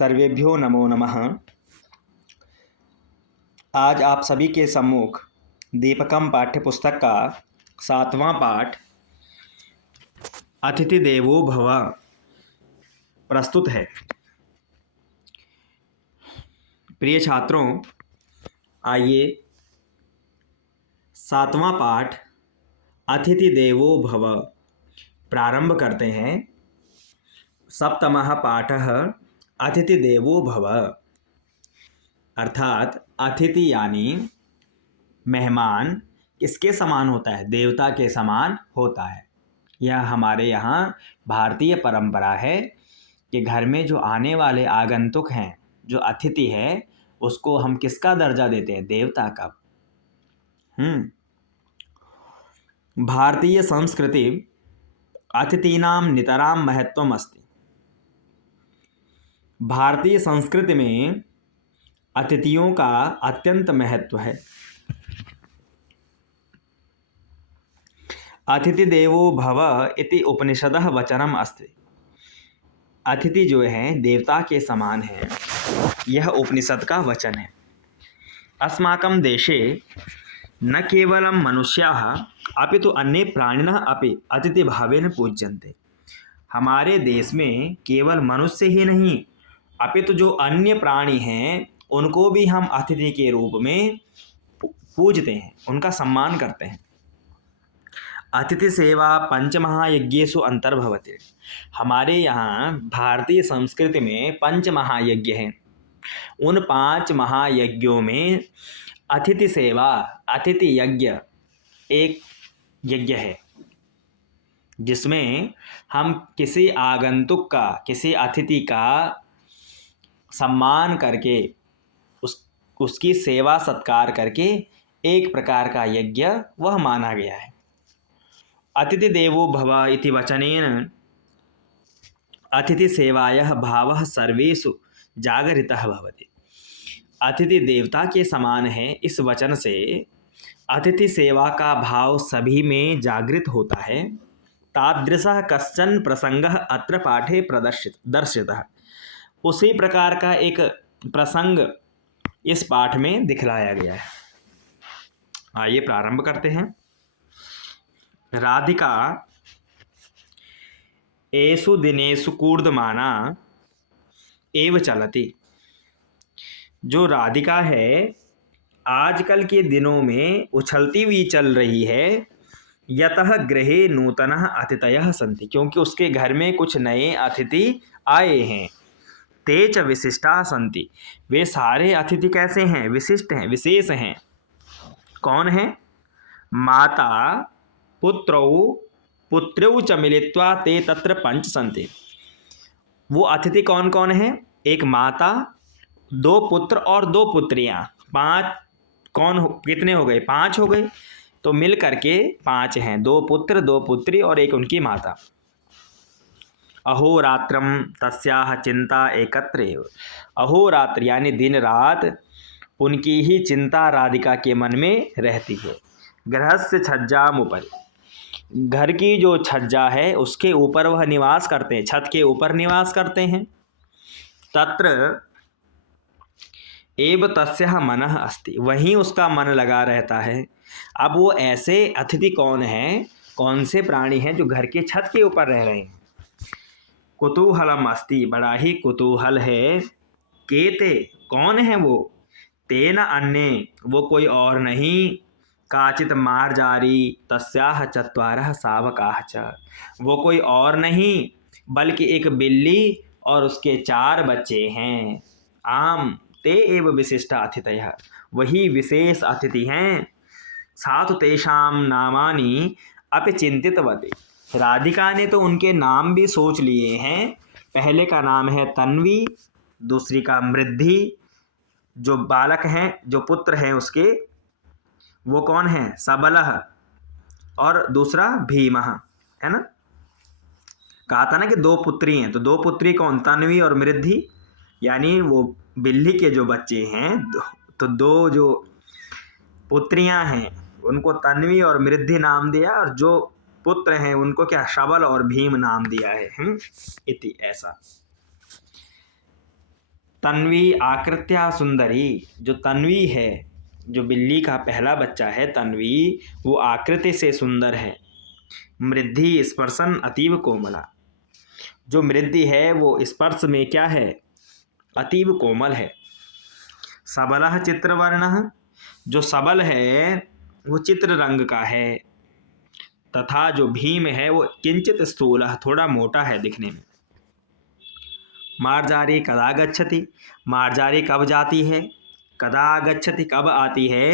सर्वेभ्यो नमो नमः। आज आप सभी के सम्मुख दीपकम पाठ्यपुस्तक का 7वां पाठ अतिथि देवो भव प्रस्तुत है। प्रिय छात्रों, आइए 7वां पाठ अतिथि देवो भव प्रारंभ करते हैं। सप्तमः पाठः अतिथि देवो भव, अर्थात अतिथि यानी मेहमान किसके समान होता है? देवता के समान होता है। यह हमारे यहाँ भारतीय परंपरा है कि घर में जो आने वाले आगंतुक हैं, जो अतिथि है, उसको हम किसका दर्जा देते हैं? देवता का। भारतीय संस्कृति अतिथीनां नितरां महत्वम् अस्ति। भारतीय संस्कृति में अतिथियों का अत्यंत महत्व है। अतिथि देवो भव इति उपनिषदः वचनम् अस्ति। अतिथि जो है देवता के समान है, यह उपनिषद का वचन है। अस्माकं देशे न केवलं मनुष्याः अपि तु अन्ये प्राणिनः अपि अतिथिभावेन पूज्यन्ते। हमारे देश में केवल मनुष्य ही नहीं, अपितु जो अन्य प्राणी हैं उनको भी हम अतिथि के रूप में पूजते हैं, उनका सम्मान करते हैं। अतिथि सेवा पंचमहायज्ञेषु अंतर्भवति। हमारे यहाँ भारतीय संस्कृति में 5 महायज्ञ हैं। उन 5 महायज्ञों में अतिथि सेवा, अतिथि यज्ञ एक यज्ञ है, जिसमें हम किसी आगंतुक का, किसी अतिथि का सम्मान करके उसकी सेवा सत्कार करके एक प्रकार का यज्ञ वह माना गया है। अतिथि देवो भव इति वचनेन अतिथि सेवायाः भावः सर्वेषु जागरितः भवति। अतिथि देवता के समान है, इस वचन से अतिथि सेवा का भाव सभी में जागृत होता है। तादृशः कश्चन प्रसंगः अत्र पाठे दर्शितः। उसी प्रकार का एक प्रसंग इस पाठ में दिखलाया गया है। आइए प्रारंभ करते हैं। राधिका एषु दिनेषु कूर्दमाना एव चलति। जो राधिका है आजकल के दिनों में उछलती हुई चल रही है। यतः गृहे नूतनः अतिथयः सन्ति, क्योंकि उसके घर में कुछ नए अतिथि आए हैं। ते च विशिष्टा सन्ति, वे सारे अतिथि कैसे हैं? विशिष्ट हैं, विशेष हैं। कौन है? माता पुत्रौ पुत्र्यौ च मिलित्वा ते तत्र 5 सन्ति। वो अतिथि कौन कौन है? एक माता, 2 पुत्र और 2 पुत्रियां। 5 कितने हो गए? 5 हो गए। तो मिल करके 5 हैं, 2 पुत्र, 2 पुत्री और एक उनकी माता। अहोरात्रम तस्याह चिंता एकत्र एव। अहोरात्र यानी दिन रात उनकी ही चिंता राधिका के मन में रहती है। गृहस्य छज्जाम उपरि, घर की जो छज्जा है उसके ऊपर वह निवास करते हैं, छत के ऊपर निवास करते हैं। तत्र एव तस्याह मनः अस्ति, वहीं उसका मन लगा रहता है। अब वो ऐसे अतिथि कौन हैं, कौन से प्राणी हैं जो घर के छत के ऊपर रह रहे हैं? कुतूहलम अस्ति, बड़ा ही कुतूहल है। केते, कौन है वो? तेन अन्ये, वो कोई और नहीं। काचित मार्जारी तस्याह चत्वारः शावकाः च, वो कोई और नहीं बल्कि एक बिल्ली और उसके 4 बच्चे हैं। आम ते एव विशिष्ट अतिथयः, वही विशेष अतिथि हैं। सातु तेषां नामानि अपि चिंतितवती। राधिका ने तो उनके नाम भी सोच लिए हैं। पहले का नाम है तन्वी, दूसरी का मृद्धि, जो बालक हैं, जो पुत्र हैं उसके, वो कौन है? सबलः, और दूसरा भीमः, है ना। कहा था ना कि 2 पुत्री हैं, तो 2 पुत्री कौन? तन्वी और मृद्धि, यानी वो बिल्ली के जो बच्चे हैं। तो 2 जो पुत्रियां हैं उनको तन्वी और मृद्धि नाम दिया, और जो पुत्र हैं उनको क्या? सबल और भीम नाम दिया है। इति ऐसा। तन्वी आकृत्या सुंदरी, जो तन्वी है, जो बिल्ली का पहला बच्चा है तन्वी, वो आकृति से सुंदर है। मृद्धि स्पर्शन अतीव कोमला, जो मृद्धि है वो स्पर्श में क्या है, अतीव कोमल है। सबलः चित्रवर्णः, जो सबल है वो चित्र रंग का है। तथा जो भीम है वो किंचित स्थूलः, थोड़ा मोटा है दिखने में। मार्जारी कदा गच्छति, मार्जारी कब जाती है, कदा गच्छति कब आती है।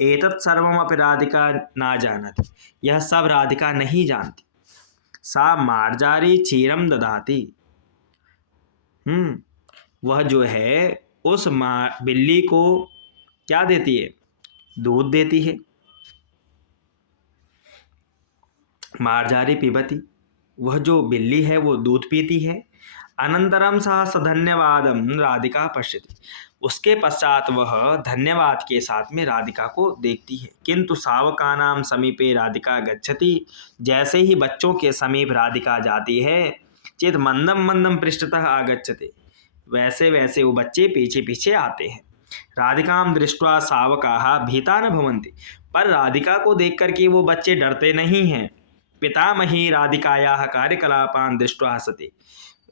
एतत् सर्वमपि राधिका ना जानति, यह सब राधिका नहीं जानती। सा मार्जारी क्षीरम ददाति, वह जो है उस बिल्ली को क्या देती है, दूध देती है। मार्जारी पिबती, वह जो बिल्ली है वो दूध पीती है। अनंतरम सह सधन्यवादम राधिका पश्यति, उसके पश्चात वह धन्यवाद के साथ में राधिका को देखती है। किंतु सावकानाम समीपे राधिका गच्छति, जैसे ही बच्चों के समीप राधिका जाती है, चेत मंदम मंदम पृष्ठतः आगच्छति, वैसे वैसे वो बच्चे पीछे पीछे आते हैं। राधिकाम दृष्ट्वा सावकाः भीता न भवन्ति, पर राधिका को देख करके वो बच्चे डरते नहीं हैं। पितामही राधिकायाः कार्यकलापान दृष्ट्वा हसति,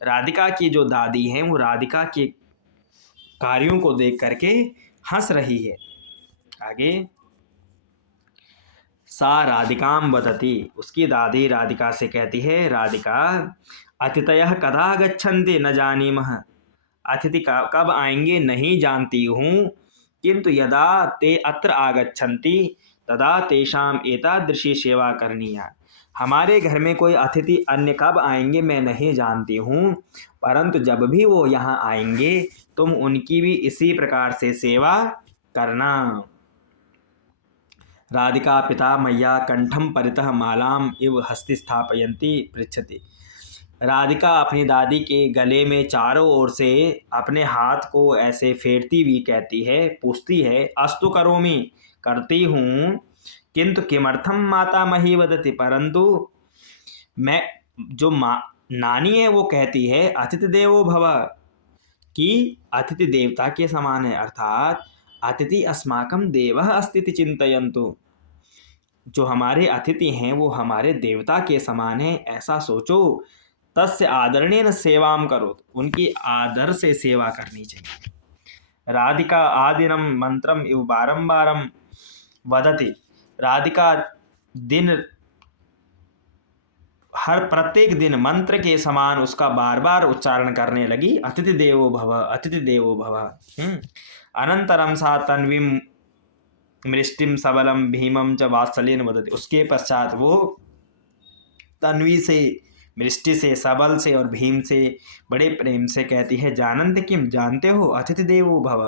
राधिका की जो दादी हैं वो राधिका के कार्यों को देख करके हंस रही है। आगे, सा राधिकाम वदति, उसकी दादी राधिका से कहती है, राधिका अतिथयः कदा गच्छन्ति न जानीमः, अतिथि कब आएंगे नहीं जानती हूँ, किंतु यदा ते अत्र आगच्छन्ति तदा तेषाम एतादृशी सेवा करणीया, हमारे घर में कोई अतिथि अन्य कब आएंगे मैं नहीं जानती हूँ, परंतु जब भी वो यहाँ आएंगे तुम उनकी भी इसी प्रकार से सेवा करना। राधिका पिता मैया कंठम परितः मालाम इव हस्ति स्थापयन्ती पृच्छति, राधिका अपनी दादी के गले में चारों ओर से अपने हाथ को ऐसे फेरती हुई कहती है, पूछती है, अस्तु करोमि, करती हूँ, किंतु किमर्थम मातामही वदति, परंतु मैं जो नानी है वो कहती है अतिथि देवो भव, कि अतिथि देवता के समान है, अर्थात अतिथि अस्माकं देवः अस्ति इति चिन्तयन्तु, जो हमारे अतिथि हैं वो हमारे देवता के समान है, ऐसा सोचो। तस्य आदरणेन सेवाम करो, उनकी आदर से सेवा करनी चाहिए। राधिका आदिनम मंत्रम इव बारंबारम वदति, राधिका हर प्रत्येक दिन मंत्र के समान उसका बार बार उच्चारण करने लगी, अतिथि देवो भव, अतिथि देवो भव। अनंतरम सा तन्वीम मृष्टिम सबलम भीमम च वात्सल्येन वदति, उसके पश्चात वो तन्वी से, मृष्टि से, सबल से और भीम से बड़े प्रेम से कहती है, जानन्ति किम, जानते हो, अतिथि देवो भव,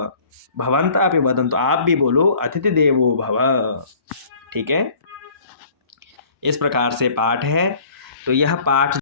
भवन्ता अपि वदन्तु, आप भी बोलो अतिथि देवो भव। ठीक है, इस प्रकार से पाठ है। तो यह पाठ